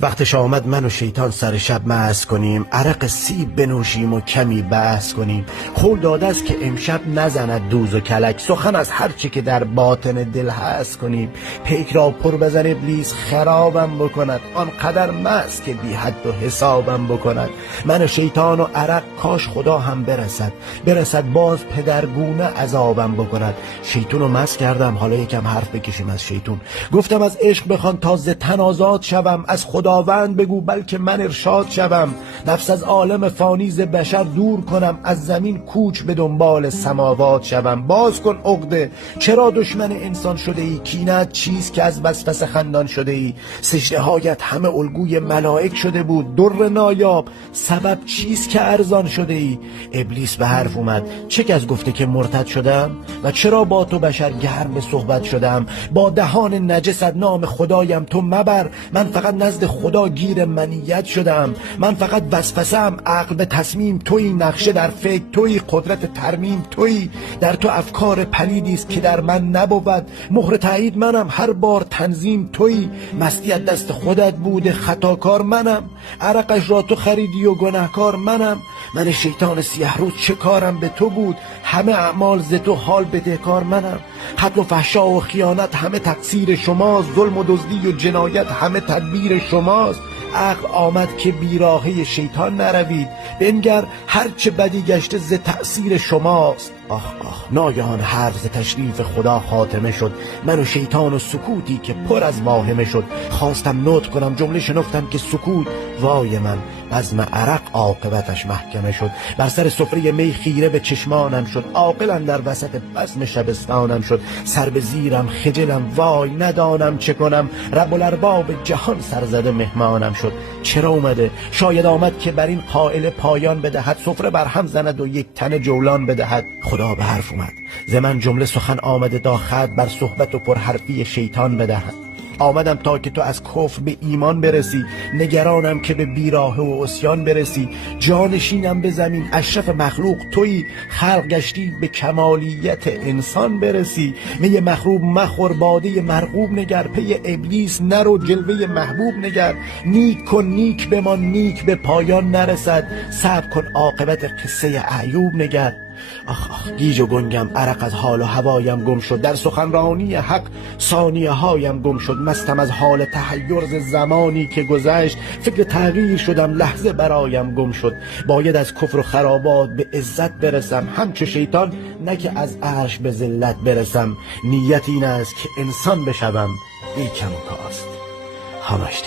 وقتش آمد من و شیطان سر شب مست کنیم، عرق سیب بنوشیم و کمی بحث کنیم. قول داده است که امشب نزند دوز و کلک، سخن از هر چه که در باطن دل هست کنیم. پیک را پر بزن ابلیس خرابم بکند، آنقدر مست که بی حد و حسابم بکند. من و شیطان و عرق کاش خدا هم برسد باز پدرگونه عذابم بکند. شیطون رو مست کردم، حالا یکم حرف بکشیم از شیطون. گفتم از عشق بخوان تا ز تن آزاد شوم، از خداوند بگو بلکه من ارشاد شوم. نفس از عالم فانی ز بشر دور کنم، از زمین کوچ به دنبال سماوات شوم. باز کن عقده چرا دشمن انسان شده ای، کینت چیست که از وسوسه خندان شده ای. سجده هایت همه الگوی ملائک شده بود، در نایاب سبب چیست که ارزان شده ای. ابلیس به حرف اومد، چه کس گفته که مرتد شدم و چرا با تو بشر گرم به صحبت شدم. با دهان نجست نام خدایم تو مبر، من فقط نزد خدا گیر منیت شدم. من فقط وسوسه‌ام عقل به تصمیم تویی، نقشه در فکر تویی، قدرت ترمیم تویی. در تو افکار پلیدی است که در من نبود، مهر تایید منم هر بار تنظیم تویی. مستی از دست خودت بوده خطاکار منم، عرقش را تو خریدی و گناهکار منم. من شیطان سیه روز چه کارم به تو بود، همه اعمال ز تو حال بدهکار منم. قتل و فحشا و خیانت همه تقصیر شماست، ظلم و دزدی و جنایت همه تدبیر شماست. عقل آمد که بیراهه شیطان نروید، بنگر هر چه بدی گشته ز تأثیر شماست. آخ ناگهان حرف ز تشریف خدا خاتمه شد، من و شیطان و سکوتی که پر از واهمه شد. خواستم نطق کنم جمله شنفتم که سکوت، وای من بزم عرق عاقبتش محکمه شد. بر سر سفره می خیره به چشمانم شد، عاقل در وسط بزم شبستانم شد. سر به زیرم خجلم وای ندانم چه کنم، رب الارباب جهان سرزده مهمانم شد. چرا اومده؟ شاید آمد که بر این قائل پایان بدهد، سفره بر هم زند و یک تن جولان بدهد. خدا به حرف اومد، ز من جمله سخن آمده تا خط بر صحبت و پرحرفی شیطان بدهد. آمدم تا که تو از کفر به ایمان برسی، نگرانم که به بیراهه و عصیان برسی. جانشینم به زمین اشرف مخلوق تویی، خلق گشتی به کمالیت انسان برسی. می مخروب مخور باده مرغوب نگر، پی ابلیس نرو جلوه محبوب نگر. نیک کن نیک بمان نیک به پایان نرسد، صبر کن عاقبت قصه ایوب نگر. آخ گیج و گنگم، عرق از حال و هوایم گم شد، در سخنرانی حق ثانیه هایم گم شد. مستم از حال تحیر ز زمانی که گذشت، فکر تغییر شدم لحظه برایم گم شد. باید از کفر و خرابات به عزت برسم، همچو شیطان نه که از عرش به ذلت برسم. نیت این است که انسان بشوم، ای کم و کاست همش